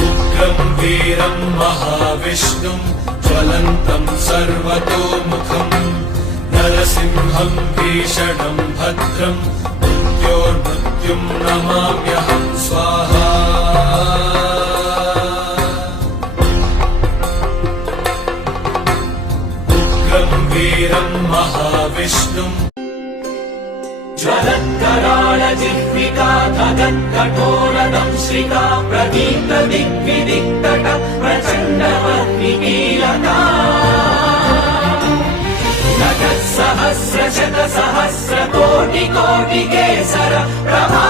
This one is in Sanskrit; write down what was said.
उग्रं वीरं महाविष्णुं ज्वलन्तं सर्वतोमुखं नरसिंहं भीषणं भद्रं मृत्योर्मृत्युं नमाम्यहं स्वाहा। उग्रं वीरं महाविष्णुं ज्वलत्कराळजिह्विका धगत्कठोरदंश्रिका प्रदीप्तदिग्विदिक्तट प्रचण्डमग्निकीलका नगत्सहस्रशतसहस्रकोटिकोटिकेसर प्रभा